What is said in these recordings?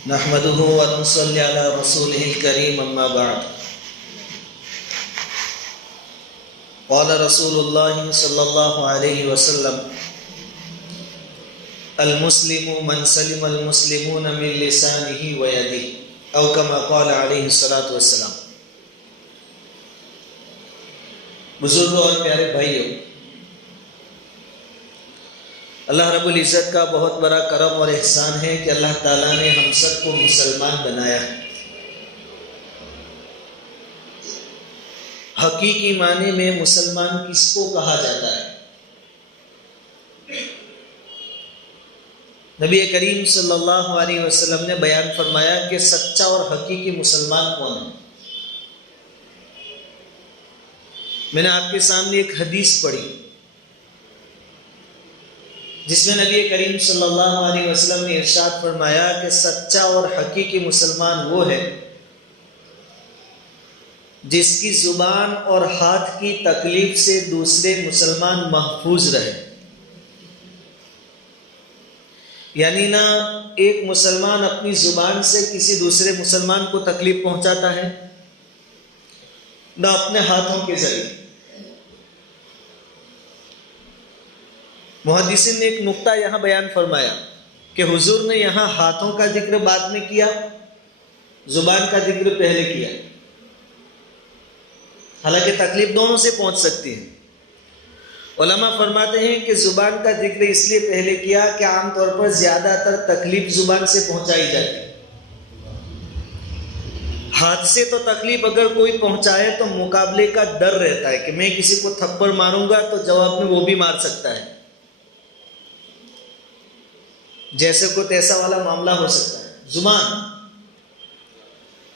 نحمده ونصلي على رسوله الكريم اما بعد قال رسول الله صلى الله عليه وسلم المسلم من سلم المسلمون من لسانه ويده او كما قال عليه الصلاة والسلام۔ بزرگوں اور پیارے بھائیوں، اللہ رب العزت کا بہت بڑا کرم اور احسان ہے کہ اللہ تعالیٰ نے ہم سب کو مسلمان بنایا ہے۔ حقیقی معنی میں مسلمان کس کو کہا جاتا ہے؟ نبی کریم صلی اللہ علیہ وسلم نے بیان فرمایا کہ سچا اور حقیقی مسلمان کون ہے۔ میں نے آپ کے سامنے ایک حدیث پڑھی جس میں نبی کریم صلی اللہ علیہ وسلم نے ارشاد فرمایا کہ سچا اور حقیقی مسلمان وہ ہے جس کی زبان اور ہاتھ کی تکلیف سے دوسرے مسلمان محفوظ رہے۔ یعنی نہ ایک مسلمان اپنی زبان سے کسی دوسرے مسلمان کو تکلیف پہنچاتا ہے، نہ اپنے ہاتھوں کے ذریعے۔ محدثین نے ایک نقطہ یہاں بیان فرمایا کہ حضور نے یہاں ہاتھوں کا ذکر بعد میں کیا، زبان کا ذکر پہلے کیا، حالانکہ تکلیف دونوں سے پہنچ سکتی ہے۔ علماء فرماتے ہیں کہ زبان کا ذکر اس لیے پہلے کیا کہ عام طور پر زیادہ تر تکلیف زبان سے پہنچائی جاتی ہے۔ ہاتھ سے تو تکلیف اگر کوئی پہنچائے تو مقابلے کا ڈر رہتا ہے کہ میں کسی کو تھپڑ ماروں گا تو جواب میں وہ بھی مار سکتا ہے، جیسے کو تیسا والا معاملہ ہو سکتا ہے۔ زبان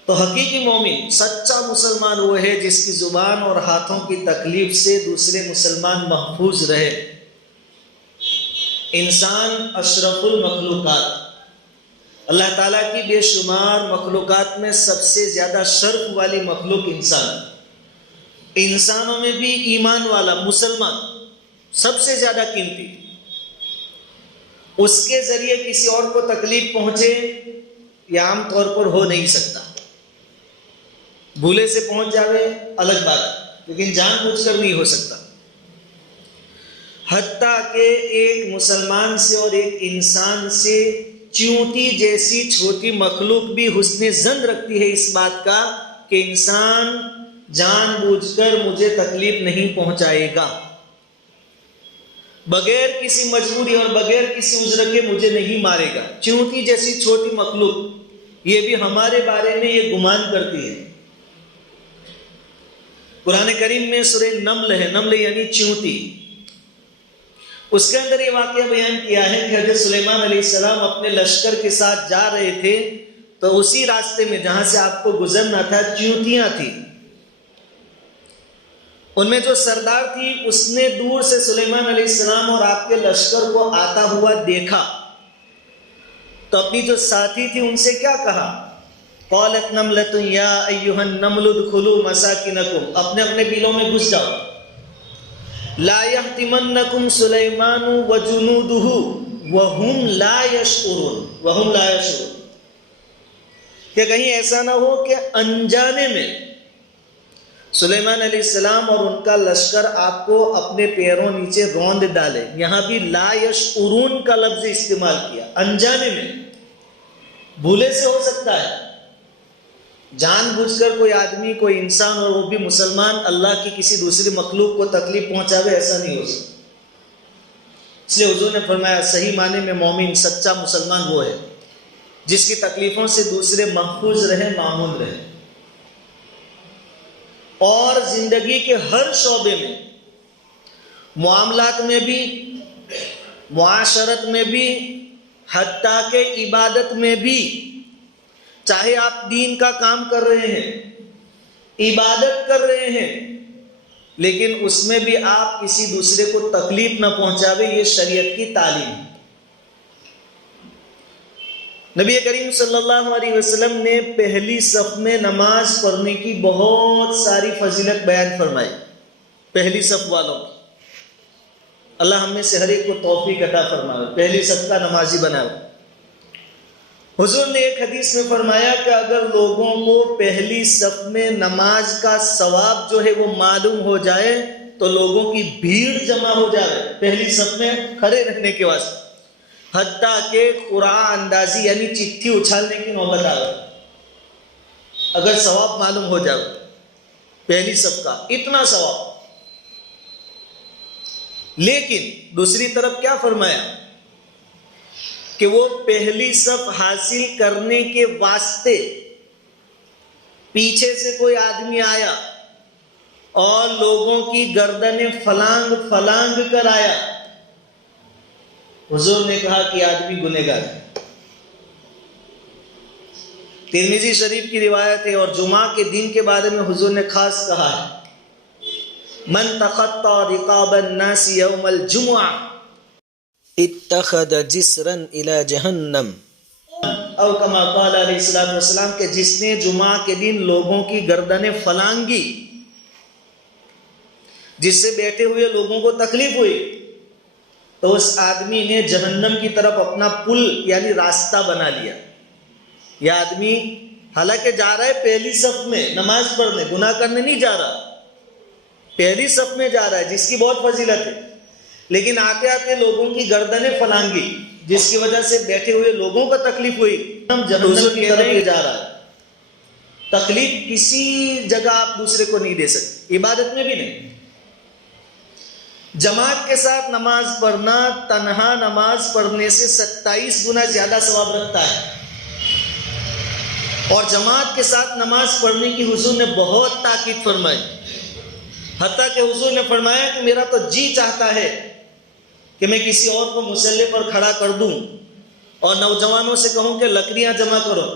تو حقیقی مومن سچا مسلمان وہ ہے جس کی زبان اور ہاتھوں کی تکلیف سے دوسرے مسلمان محفوظ رہے۔ انسان اشرف المخلوقات، اللہ تعالیٰ کی بے شمار مخلوقات میں سب سے زیادہ شرف والی مخلوق انسان، انسانوں میں بھی ایمان والا مسلمان سب سے زیادہ قیمتی، اس کے ذریعے کسی اور کو تکلیف پہنچے یہ عام طور پر ہو نہیں سکتا۔ بھولے سے پہنچ جاوے الگ بات، لیکن جان بوجھ کر نہیں ہو سکتا۔ حتیٰ کہ ایک مسلمان سے اور ایک انسان سے چیونٹی جیسی چھوٹی مخلوق بھی حسن ظن رکھتی ہے اس بات کا کہ انسان جان بوجھ کر مجھے تکلیف نہیں پہنچائے گا، بغیر کسی مجبوری اور بغیر کسی عذر کے مجھے نہیں مارے گا۔ چیونٹی جیسی چھوٹی مخلوق یہ بھی ہمارے بارے میں یہ گمان کرتی ہے۔ قرآن کریم میں سورہ نمل ہے، نمل یعنی چیونٹی، اس کے اندر یہ واقعہ بیان کیا ہے کہ حضرت سلیمان علیہ السلام اپنے لشکر کے ساتھ جا رہے تھے تو اسی راستے میں جہاں سے آپ کو گزرنا تھا چیونٹیاں تھیں۔ ان میں جو سردار تھی اس نے دور سے سلیمان علیہ السلام اور آپ کے لشکر کو آتا ہوا دیکھا تو اپنی جو ساتھی تھی ان سے کیا کہا؟ قالت نملۃ یا ایھا النمل ادخلوا مساکنکم، اپنے اپنے بیلوں میں گھس جاؤ۔ لا یحطمنکم سلیمان وجنودہ وہم لا یشعرون، وہم لا یشعرون، کہ کہیں ایسا نہ ہو کہ انجانے میں سلیمان علیہ السلام اور ان کا لشکر آپ کو اپنے پیروں نیچے روند ڈالے۔ یہاں بھی لا یشعرون کا لفظ استعمال کیا، انجانے میں، بھولے سے ہو سکتا ہے۔ جان بوجھ کر کوئی آدمی، کوئی انسان اور وہ بھی مسلمان اللہ کی کسی دوسری مخلوق کو تکلیف پہنچاوے، ایسا نہیں ہو سکتا۔ اس لیے حضور نے فرمایا صحیح معنی میں مومن سچا مسلمان وہ ہے جس کی تکلیفوں سے دوسرے محفوظ رہے، معمون رہے، اور زندگی کے ہر شعبے میں، معاملات میں بھی، معاشرت میں بھی، حتیٰ کہ عبادت میں بھی، چاہے آپ دین کا کام کر رہے ہیں، عبادت کر رہے ہیں، لیکن اس میں بھی آپ کسی دوسرے کو تکلیف نہ پہنچاوے، یہ شریعت کی تعلیم ہے۔ نبی کریم صلی اللہ علیہ وسلم نے پہلی صف میں نماز پڑھنے کی بہت ساری فضیلت بیان فرمائی، پہلی صف والوں کی۔ اللہ ہم میں سے ہر ایک کو توفیق عطا فرمائے، پہلی صف کا نمازی بنائے۔ حضور نے ایک حدیث میں فرمایا کہ اگر لوگوں کو پہلی صف میں نماز کا ثواب جو ہے وہ معلوم ہو جائے تو لوگوں کی بھیڑ جمع ہو جائے پہلی صف میں کھڑے رہنے کے واسطے، حتیٰ کہ قرآن اندازی یعنی چٹھی اچھالنے کی نوبت آ گئی اگر ثواب معلوم ہو جائے پہلی صف کا، اتنا ثواب۔ لیکن دوسری طرف کیا فرمایا کہ وہ پہلی صف حاصل کرنے کے واسطے پیچھے سے کوئی آدمی آیا اور لوگوں کی گردنیں فلانگ فلانگ کر آیا، حضور نے کہا کہ آدمی گنہگار ہے۔ ترمذی شریف کی روایت ہے، اور جمعہ کے دن کے بارے میں حضور نے خاص کہا ہے، من تخطى رقاب الناس یوم الجمعہ اتخذ جسرا الى جہنم، او کما قال علیہ الصلوۃ والسلام کہ جس نے جمعہ کے دن لوگوں کی گردنیں فلانگی، جس سے بیٹھے ہوئے لوگوں کو تکلیف ہوئی، تو اس آدمی نے جہنم کی طرف اپنا پل یعنی راستہ بنا لیا۔ یہ آدمی حالانکہ جا رہا ہے پہلی صف میں نماز پڑھنے، گناہ کرنے نہیں جا رہا، پہلی صف میں جا رہا ہے جس کی بہت فضیلت ہے، لیکن آتے آتے لوگوں کی گردنیں فلانگی جس کی وجہ سے بیٹھے ہوئے لوگوں کو تکلیف ہوئی، ہم جہنم کی طرف جا رہا ہے۔ تکلیف کسی جگہ آپ دوسرے کو نہیں دے سکتے، عبادت میں بھی نہیں۔ جماعت کے ساتھ نماز پڑھنا تنہا نماز پڑھنے سے 27 گنا زیادہ ثواب رکھتا ہے، اور جماعت کے ساتھ نماز پڑھنے کی حضور نے بہت تاکید فرمائی، حتیٰ کہ حضور نے فرمایا کہ میرا تو جی چاہتا ہے کہ میں کسی اور کو مصلی پر کھڑا کر دوں اور نوجوانوں سے کہوں کہ لکڑیاں جمع کرو،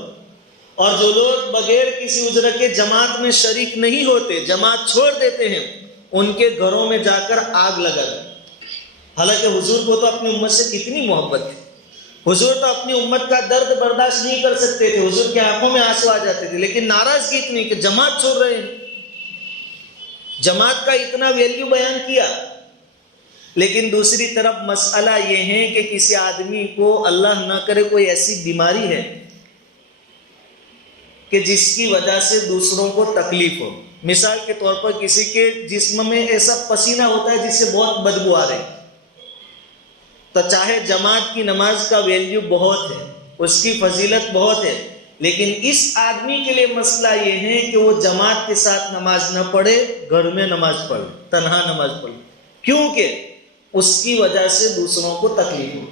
اور جو لوگ بغیر کسی عذر کے جماعت میں شریک نہیں ہوتے، جماعت چھوڑ دیتے ہیں، ان کے گھروں میں جا کر آگ لگا دیں۔ حالانکہ حضور کو تو اپنی امت سے کتنی محبت تھی، حضور تو اپنی امت کا درد برداشت نہیں کر سکتے تھے، حضور کی آنکھوں میں آنسو آ جاتے تھے، لیکن ناراضگی اتنی کہ جماعت چھوڑ رہے ہیں۔ جماعت کا اتنا ویلیو بیان کیا، لیکن دوسری طرف مسئلہ یہ ہے کہ کسی آدمی کو اللہ نہ کرے کوئی ایسی بیماری ہے کہ جس کی وجہ سے دوسروں کو تکلیف ہو۔ مثال کے طور پر کسی کے جسم میں ایسا پسینہ ہوتا ہے جس سے بہت بدبو آ رہی، تو چاہے جماعت کی نماز کا ویلیو بہت ہے، اس کی فضیلت بہت ہے، لیکن اس آدمی کے لیے مسئلہ یہ ہے کہ وہ جماعت کے ساتھ نماز نہ پڑھے، گھر میں نماز پڑھے، تنہا نماز پڑھے، کیونکہ اس کی وجہ سے دوسروں کو تکلیف ہو۔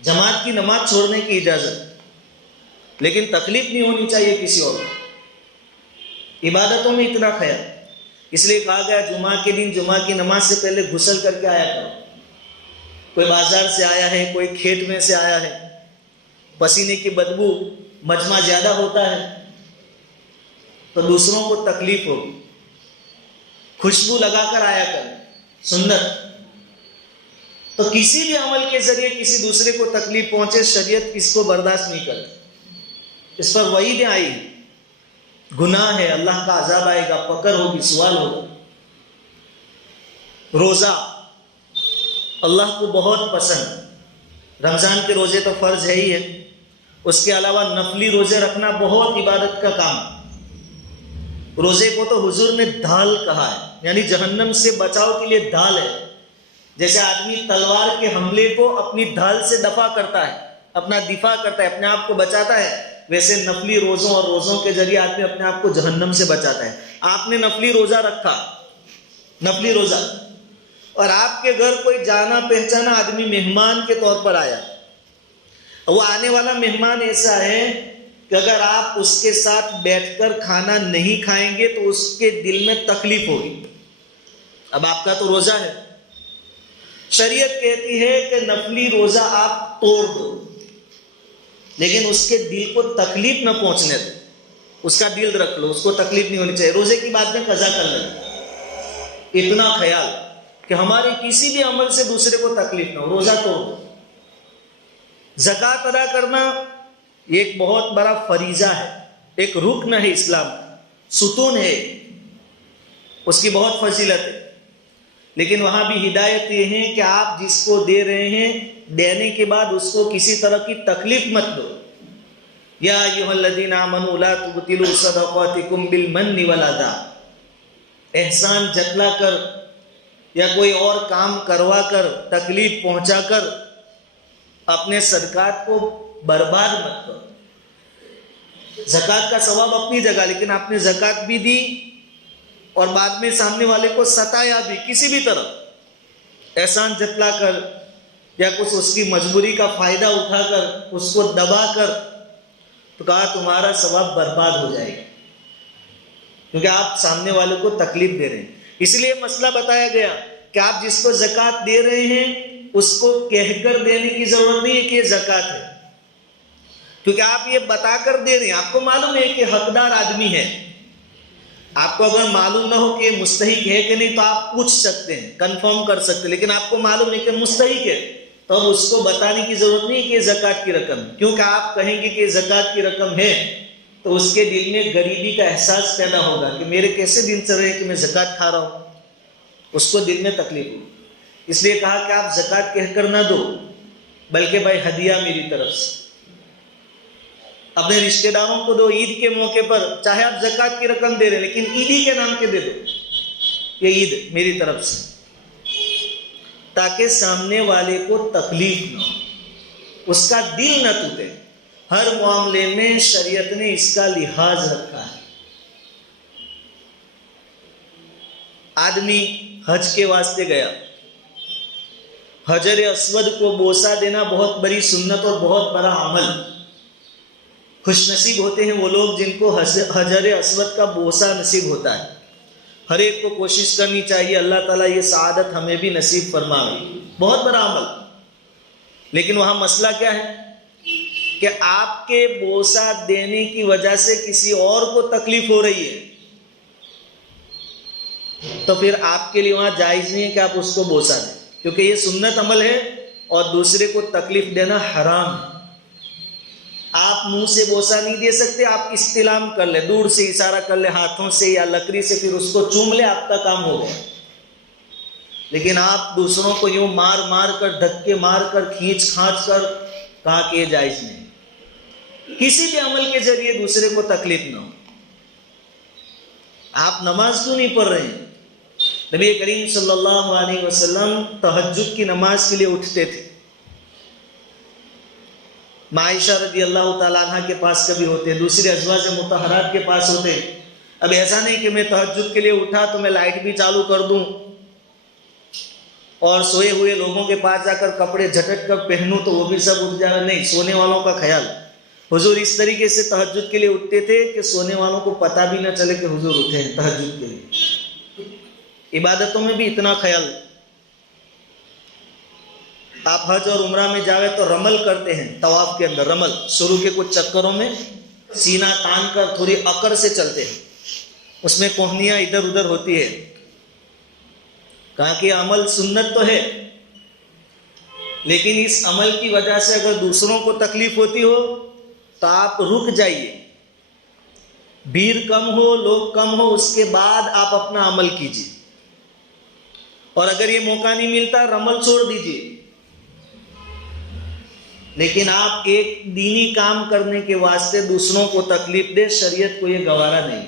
جماعت کی نماز چھوڑنے کی اجازت، لیکن تکلیف نہیں ہونی چاہیے کسی اور کو۔ عبادتوں میں اتنا خیال، اس لیے کہا گیا جمعہ کے دن جمعہ کی نماز سے پہلے غسل کر کے آیا کرو۔ کوئی بازار سے آیا ہے، کوئی کھیت میں سے آیا ہے، پسینے کی بدبو مجمع زیادہ ہوتا ہے تو دوسروں کو تکلیف ہوگی، خوشبو لگا کر آیا کریں، سنت۔ تو کسی بھی عمل کے ذریعے کسی دوسرے کو تکلیف پہنچے، شریعت اس کو برداشت نہیں کرتی، اس پر وعیدیں آئی، گناہ ہے، اللہ کا عذاب آئے گا، پکڑ ہوگی، سوال ہوگا۔ روزہ اللہ کو بہت پسند، رمضان کے روزے تو فرض ہے ہی ہے، اس کے علاوہ نفلی روزے رکھنا بہت عبادت کا کام ہے۔ روزے کو تو حضور نے ڈھال کہا ہے، یعنی جہنم سے بچاؤ کے لیے ڈھال ہے۔ جیسے آدمی تلوار کے حملے کو اپنی ڈھال سے دفاع کرتا ہے، اپنا دفاع کرتا ہے، اپنے آپ کو بچاتا ہے، ویسے نفلی روزوں اور روزوں کے ذریعے آدمی اپنے آپ کو جہنم سے بچاتا ہے۔ آپ نے نفلی روزہ رکھا، نفلی روزہ، اور آپ کے گھر کوئی جانا پہچانا آدمی مہمان کے طور پر آیا، وہ آنے والا مہمان ایسا ہے کہ اگر آپ اس کے ساتھ بیٹھ کر کھانا نہیں کھائیں گے تو اس کے دل میں تکلیف ہوگی۔ اب آپ کا تو روزہ ہے، شریعت کہتی ہے کہ نفلی روزہ آپ توڑ دو، لیکن اس کے دل کو تکلیف نہ پہنچنے دو، اس کا دل رکھ لو، اس کو تکلیف نہیں ہونی چاہیے، روزے کی بات میں قضا کر لیں۔ اتنا خیال کہ ہمارے کسی بھی عمل سے دوسرے کو تکلیف نہ ہو، روزہ توڑ دو۔ زکوٰۃ ادا کرنا یہ ایک بہت بڑا فریضہ ہے، ایک رکن ہے اسلام کا، ستون ہے، اس کی بہت فضیلت ہے، لیکن وہاں بھی ہدایت یہ ہے کہ آپ جس کو دے رہے ہیں دینے کے بعد اس کو کسی طرح کی تکلیف مت دو. یا ایھا الذین آمنوا لا تبطلوا صدقاتکم بالمن والاذی. احسان جتلا کر یا کوئی اور کام کروا کر تکلیف پہنچا کر اپنے صدقات کو برباد مت کرو. زکوٰۃ کا ثواب اپنی جگہ، لیکن آپ نے زکوٰۃ بھی دی اور بعد میں سامنے والے کو ستایا بھی، کسی بھی طرح احسان جتلا کر یا کچھ اس کی مجبوری کا فائدہ اٹھا کر اس کو دبا کر، تو کہا تمہارا ثواب برباد ہو جائے گا، کیونکہ آپ سامنے والے کو تکلیف دے رہے ہیں. اس لیے مسئلہ بتایا گیا کہ آپ جس کو زکوٰۃ دے رہے ہیں اس کو کہہ کر دینے کی ضرورت نہیں ہے کہ یہ زکوٰۃ ہے، کیونکہ آپ یہ بتا کر دے رہے ہیں. آپ کو معلوم ہے کہ حقدار آدمی ہے، آپ کو اگر معلوم نہ ہو کہ یہ مستحق ہے کہ نہیں تو آپ پوچھ سکتے ہیں، کنفرم کر سکتے ہیں، لیکن آپ کو معلوم ہے کہ مستحق ہے تو اب اس کو بتانے کی ضرورت نہیں کہ یہ زکوٰۃ کی رقم ہے. کیونکہ آپ کہیں گے کہ یہ زکوٰۃ کی رقم ہے تو اس کے دل میں غریبی کا احساس پیدا ہوگا کہ میرے کیسے دن چل رہے کہ میں زکوٰۃ کھا رہا ہوں، اس کو دل میں تکلیف ہوگی. اس لیے کہا کہ آپ زکوٰۃ کہہ کر نہ دو، بلکہ بھائی ہدیہ میری طرف سے اپنے رشتہ داروں کو دو. عید کے موقع پر چاہے آپ زکوٰۃ کی رقم دے رہے ہیں لیکن عیدی کے نام کے دے دو، یہ عید میری طرف سے، تاکہ سامنے والے کو تکلیف نہ ہو، اس کا دل نہ ٹوٹے. ہر معاملے میں شریعت نے اس کا لحاظ رکھا ہے. آدمی حج کے واسطے گیا، حجر اسود کو بوسہ دینا بہت بڑی سنت اور بہت بڑا عمل. خوش نصیب ہوتے ہیں وہ لوگ جن کو حجر اسود کا بوسہ نصیب ہوتا ہے. ہر ایک کو کوشش کرنی چاہیے اللہ تعالیٰ یہ سعادت ہمیں بھی نصیب فرمائے. بہت بڑا عمل. لیکن وہاں مسئلہ کیا ہے کہ آپ کے بوسہ دینے کی وجہ سے کسی اور کو تکلیف ہو رہی ہے، تو پھر آپ کے لیے وہاں جائز نہیں ہے کہ آپ اس کو بوسہ دیں، کیونکہ یہ سنت عمل ہے اور دوسرے کو تکلیف دینا حرام ہے. آپ منہ سے بوسہ نہیں دے سکتے، آپ استلام کر لیں، دور سے اشارہ کر لیں ہاتھوں سے یا لکڑی سے، پھر اس کو چوم لیں، آپ کا کام ہو گیا. لیکن آپ دوسروں کو یوں مار مار کر، دھکے مار کر، کھینچ کھانچ کر، کہا کہ یہ جائز نہیں. کسی بھی عمل کے ذریعے دوسرے کو تکلیف نہ ہو. آپ نماز کیوں نہیں پڑھ رہے ہیں؟ نبی کریم صلی اللہ علیہ وسلم تہجد کی نماز کے لیے اٹھتے تھے. عائشہ رضی اللہ تعالیٰ عنہ کے پاس کبھی ہوتے، دوسری ازواج مطہرات کے پاس ہوتے. اب ایسا نہیں کہ میں تہجد کے لیے اٹھا تو میں لائٹ بھی چالو کر دوں اور سوئے ہوئے لوگوں کے پاس جا کر کپڑے جھٹک کر پہنوں تو وہ بھی سب اٹھ جانا. نہیں، سونے والوں کا خیال. حضور اس طریقے سے تہجد کے لیے اٹھتے تھے کہ سونے والوں کو پتہ بھی نہ چلے کہ حضور اٹھے ہیں تہجد کے لیے. عبادتوں میں بھی اتنا خیال. آپ حج اور عمرہ میں جاوے تو رمل کرتے ہیں، طواف کے اندر رمل، شروع کے کچھ چکروں میں سینہ تان کر تھوڑی اکڑ سے چلتے ہیں، اس میں کوہنیاں ادھر ادھر ہوتی ہے. کہا کہ عمل سنت تو ہے، لیکن اس عمل کی وجہ سے اگر دوسروں کو تکلیف ہوتی ہو تو آپ رک جائیے. بھیڑ کم ہو، لوگ کم ہو، اس کے بعد آپ اپنا عمل کیجیے. اور اگر یہ موقع نہیں ملتا رمل چھوڑ دیجیے. لیکن آپ ایک دینی کام کرنے کے واسطے دوسروں کو تکلیف دے، شریعت کو یہ گوارا نہیں.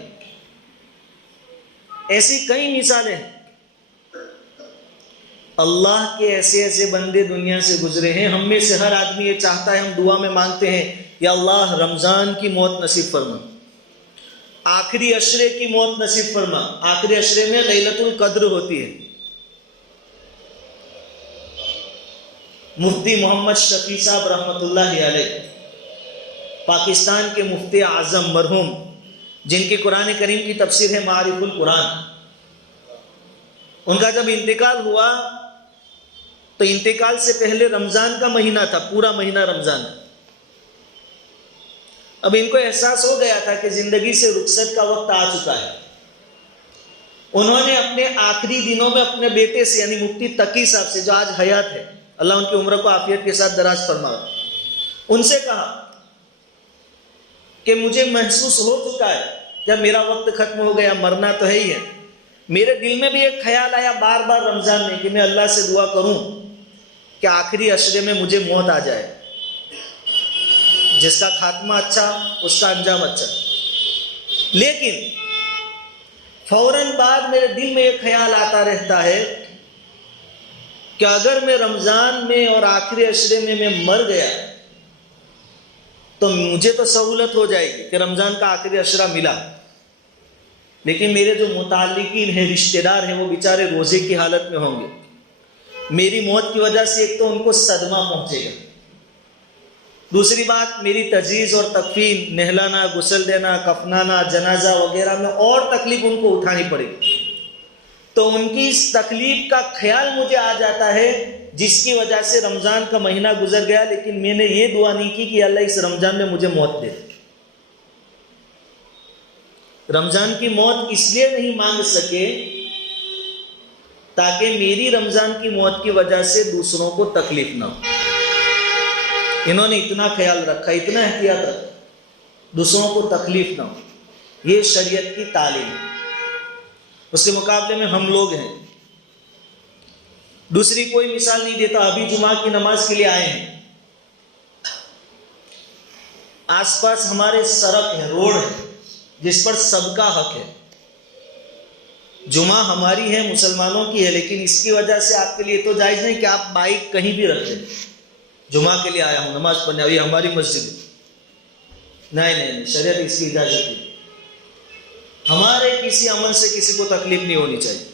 ایسی کئی مثالیں ہیں. اللہ کے ایسے ایسے بندے دنیا سے گزرے ہیں. ہم میں سے ہر آدمی یہ چاہتا ہے، ہم دعا میں مانگتے ہیں یا اللہ رمضان کی موت نصیب فرما، آخری عشرے کی موت نصیب فرما. آخری عشرے میں لیلۃ القدر ہوتی ہے. مفتی محمد شفیع صاحب رحمۃ اللہ علیہ، پاکستان کے مفتی اعظم مرحوم، جن کی قرآن کریم کی تفسیر ہے معارف القرآن، ان کا جب انتقال ہوا تو انتقال سے پہلے رمضان کا مہینہ تھا، پورا مہینہ رمضان. اب ان کو احساس ہو گیا تھا کہ زندگی سے رخصت کا وقت آ چکا ہے. انہوں نے اپنے آخری دنوں میں اپنے بیٹے سے یعنی مفتی تقی صاحب سے، جو آج حیات ہے، اللہ ان کی عمر کو عافیت کے ساتھ دراز فرمائے، ان سے کہا کہ مجھے محسوس ہو چکا ہے جب میرا وقت ختم ہو گیا، مرنا تو ہے ہی ہے. میرے دل میں بھی ایک خیال آیا بار بار رمضان میں کہ میں اللہ سے دعا کروں کہ آخری عشرے میں مجھے موت آ جائے. جس کا خاتمہ اچھا اس کا انجام اچھا. لیکن فوراً بعد میرے دل میں ایک خیال آتا رہتا ہے کہ اگر میں رمضان میں اور آخری عشرے میں مر گیا تو مجھے تو سہولت ہو جائے گی کہ رمضان کا آخری عشرہ ملا، لیکن میرے جو متعلقین ہیں، رشتہ دار ہیں، وہ بیچارے روزے کی حالت میں ہوں گے. میری موت کی وجہ سے ایک تو ان کو صدمہ پہنچے گا، دوسری بات میری تجہیز اور تکفین، نہلانا، غسل دینا، کفنانا، جنازہ وغیرہ میں اور تکلیف ان کو اٹھانی پڑے گی. تو ان کی اس تکلیف کا خیال مجھے آ جاتا ہے، جس کی وجہ سے رمضان کا مہینہ گزر گیا لیکن میں نے یہ دعا نہیں کی کہ اللہ اس رمضان میں مجھے موت دے. رمضان کی موت اس لیے نہیں مانگ سکے تاکہ میری رمضان کی موت کی وجہ سے دوسروں کو تکلیف نہ ہو. انہوں نے اتنا خیال رکھا، اتنا احتیاط رکھا، دوسروں کو تکلیف نہ ہو. یہ شریعت کی تعلیم ہے. اس کے مقابلے میں ہم لوگ ہیں، دوسری کوئی مثال نہیں دیتا. ابھی جمعہ کی نماز کے لیے آئے ہیں، آس پاس ہمارے سڑک ہے، روڈ ہے جس پر سب کا حق ہے. جمعہ ہماری ہے، مسلمانوں کی ہے، لیکن اس کی وجہ سے آپ کے لیے تو جائز نہیں کہ آپ بائک کہیں بھی رکھ دیں. جمعہ کے لیے آیا ہوں نماز پڑھنے، یہ ہماری مسجد ہے. نہیں، شریعت اس کی اجازت نہیں. ہمارے کسی عمل سے کسی کو تکلیف نہیں ہونی چاہیے.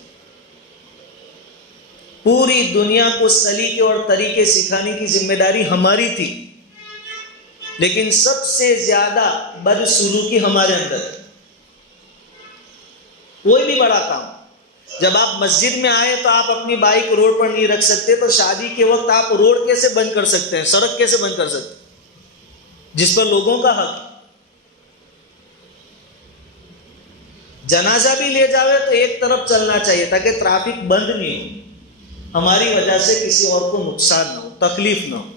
پوری دنیا کو سلیقے اور طریقے سکھانے کی ذمہ داری ہماری تھی، لیکن سب سے زیادہ بدسلوکی ہمارے اندر ہے. کوئی بھی بڑا کام، جب آپ مسجد میں آئے تو آپ اپنی بائک روڈ پر نہیں رکھ سکتے، تو شادی کے وقت آپ روڈ کیسے بند کر سکتے ہیں، سڑک کیسے بند کر سکتے ہیں جس پر لوگوں کا حق. جنازہ بھی لے جاوے تو ایک طرف چلنا چاہیے تاکہ ٹریفک بند نہیں ہو، ہماری وجہ سے کسی اور کو نقصان نہ ہو، تکلیف نہ ہو.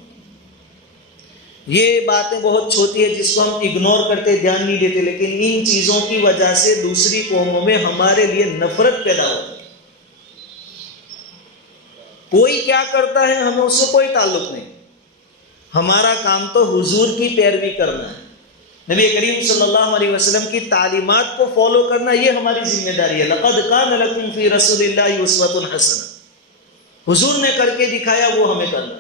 یہ باتیں بہت چھوٹی ہے جس کو ہم اگنور کرتے، دھیان نہیں دیتے، لیکن ان چیزوں کی وجہ سے دوسری قوموں میں ہمارے لیے نفرت پیدا ہوتی ہے. کوئی کیا کرتا ہے ہمیں اس سے کوئی تعلق نہیں، ہمارا کام تو حضور کی پیروی کرنا ہے. نبی کریم صلی اللہ علیہ وسلم کی تعلیمات کو فالو کرنا یہ ہماری ذمہ داری ہے. لقد کان لکم فی رسول اللہ اسوۃ حسنہ، حضور نے کر کے دکھایا، وہ ہمیں کرنا.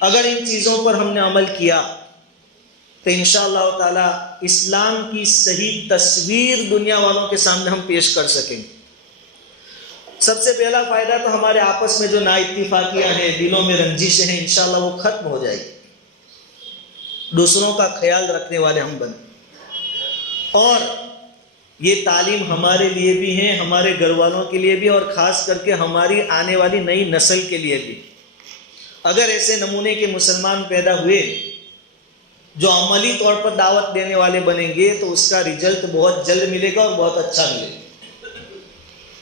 اگر ان چیزوں پر ہم نے عمل کیا تو انشاءاللہ تعالی اسلام کی صحیح تصویر دنیا والوں کے سامنے ہم پیش کر سکیں گے. سب سے پہلا فائدہ تو ہمارے آپس میں جو نا اتفاقیاں ہیں، دلوں میں رنجشیں ہیں، انشاءاللہ وہ ختم ہو جائے گی. دوسروں کا خیال رکھنے والے ہم بنیں. اور یہ تعلیم ہمارے لیے بھی ہے، ہمارے گھر والوں کے لیے بھی، اور خاص کر کے ہماری آنے والی نئی نسل کے لیے بھی. اگر ایسے نمونے کے مسلمان پیدا ہوئے جو عملی طور پر دعوت دینے والے بنیں گے تو اس کا رزلٹ بہت جلد ملے گا اور بہت اچھا ملے گا.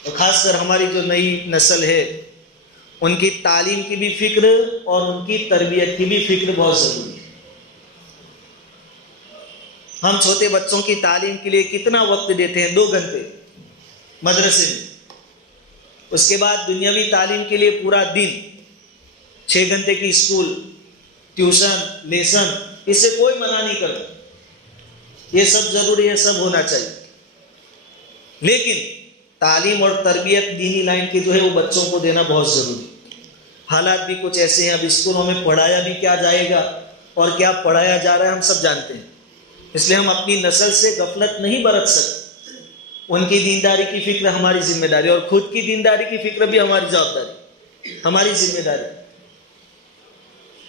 اور خاص کر ہماری جو نئی نسل ہے ان کی تعلیم کی بھی فکر اور ان کی تربیت کی بھی فکر بہت ضروری ہے. ہم چھوٹے بچوں کی تعلیم کے لیے کتنا وقت دیتے ہیں؟ 2 گھنٹے مدرسے میں، اس کے بعد دنیاوی تعلیم کے لیے پورا دن، 6 گھنٹے کی اسکول، ٹیوشن، لیسن، اس سے کوئی منع نہیں کرتا. یہ سب ضروری ہے، سب ہونا چاہیے. لیکن تعلیم اور تربیت دینی لائن کی جو ہے وہ بچوں کو دینا بہت ضروری. حالات بھی کچھ ایسے ہیں، اب اسکولوں میں پڑھایا بھی کیا جائے گا اور کیا پڑھایا جا رہا ہے ہم سب جانتے ہیں. اس لیے ہم اپنی نسل سے غفلت نہیں برت سکتے. ان کی دینداری کی فکر ہماری ذمہ داری، اور خود کی دینداری کی فکر بھی ہماری جوابداری، ہماری ذمہ داری.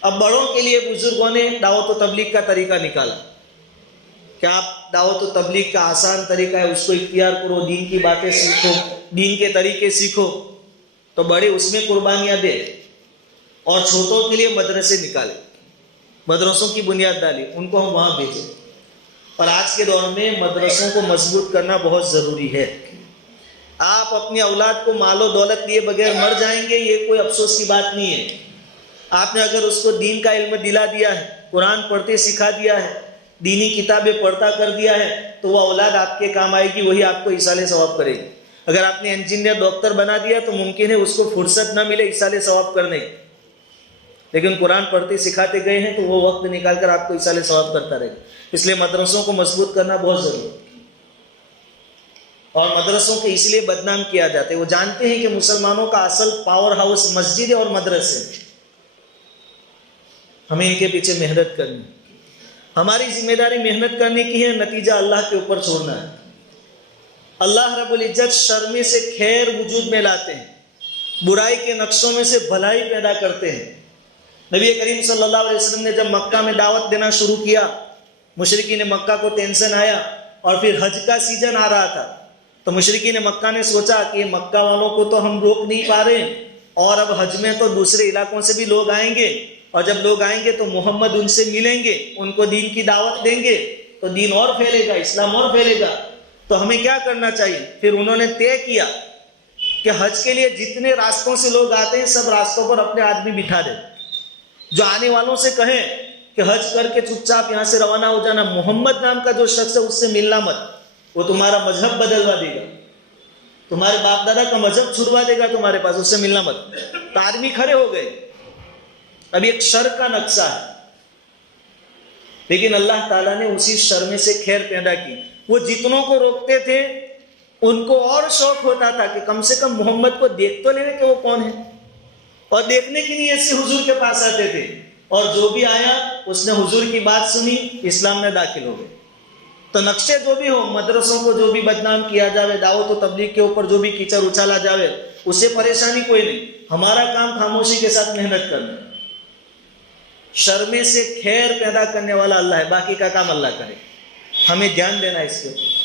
اب بڑوں کے لیے بزرگوں نے دعوت و تبلیغ کا طریقہ نکالا کہ آپ دعوت و تبلیغ کا آسان طریقہ ہے، اس کو اختیار کرو، دین کی باتیں سیکھو، دین کے طریقے سیکھو. تو بڑے اس میں قربانیاں دے، اور چھوٹوں کے لیے مدرسے نکالے، مدرسوں کی بنیاد ڈالی، ان کو ہم وہاں بھیجیں. اور آج کے دور میں مدرسوں کو مضبوط کرنا بہت ضروری ہے. آپ اپنی اولاد کو مال و دولت لیے بغیر مر جائیں گے، یہ کوئی افسوس کی بات نہیں ہے. آپ نے اگر اس کو دین کا علم دلا دیا ہے، قرآن پڑھتے سکھا دیا ہے، دینی کتابیں پڑھتا کر دیا ہے، تو وہ اولاد آپ کے کام آئے گی، وہی آپ کو ایصال ثواب کرے گی. اگر آپ نے انجینئر ڈاکٹر بنا دیا تو ممکن ہے اس کو فرصت نہ ملے ایصال ثواب کرنے کی. لیکن قرآن پڑھتے سکھاتے گئے ہیں تو وہ وقت نکال کر آپ کو ایصال ثواب کرتا رہے گا. اس لیے مدرسوں کو مضبوط کرنا بہت ضروری ہے. اور مدرسوں کے اس لیے بدنام کیا جاتا ہے، وہ جانتے ہیں کہ مسلمانوں کا اصل پاور ہاؤس مسجد اور مدرسے. ہمیں ان کے پیچھے محنت کرنی، ہماری ذمہ داری محنت کرنے کی ہے، نتیجہ اللہ کے اوپر چھوڑنا ہے. اللہ رب العزت شر میں سے خیر وجود میں لاتے ہیں، برائی کے نقشوں میں سے بھلائی پیدا کرتے ہیں. نبی کریم صلی اللہ علیہ وسلم نے جب مکہ میں دعوت دینا شروع کیا، مشرکین مکہ کو ٹینشن آیا اور پھر حج کا سیزن آ رہا تھا، تو مشرکین مکہ نے سوچا کہ مکہ والوں کو تو ہم روک نہیں پا رہے، اور اب حج میں تو دوسرے علاقوں سے بھی لوگ آئیں گے، اور جب لوگ آئیں گے تو محمد ان سے ملیں گے، ان کو دین کی دعوت دیں گے، تو دین اور پھیلے گا، اسلام اور پھیلے گا. تو ہمیں کیا کرنا چاہیے؟ پھر انہوں نے طے کیا کہ حج کے لیے جتنے راستوں سے لوگ آتے ہیں سب راستوں پر اپنے آدمی بٹھا دیں، جو آنے والوں سے کہیں کہ حج کر کے چپ چاپ یہاں سے روانہ ہو جانا، محمد نام کا جو شخص ہے اس سے ملنا مت، وہ تمہارا مذہب بدلوا دے گا، تمہارے باپ دادا کا مذہب چھڑوا دے گا تمہارے پاس، اس سے ملنا مت. تو آدمی کھڑے ہو گئے. اب ایک شر کا نقشہ ہے، لیکن اللہ تعالیٰ نے اسی شر میں سے خیر پیدا کی. وہ جتنوں کو روکتے تھے ان کو اور شوق ہوتا تھا کہ کم سے کم محمد کو دیکھ تو لے کہ وہ کون ہے، اور دیکھنے کے لیے ایسے حضور کے پاس آتے تھے، اور جو بھی آیا اس نے حضور کی بات سنی، اسلام میں داخل ہو گئے. تو نقشے جو بھی ہو، مدرسوں کو جو بھی بدنام کیا جاوے، دعوت و تبلیغ کے اوپر جو بھی کیچڑ اچھالا جاوے، اسے پریشانی کوئی نہیں. ہمارا کام خاموشی کے ساتھ محنت کرنا. شر میں سے خیر پیدا کرنے والا اللہ ہے، باقی کا کام اللہ کرے. ہمیں دھیان دینا اس کے اوپر.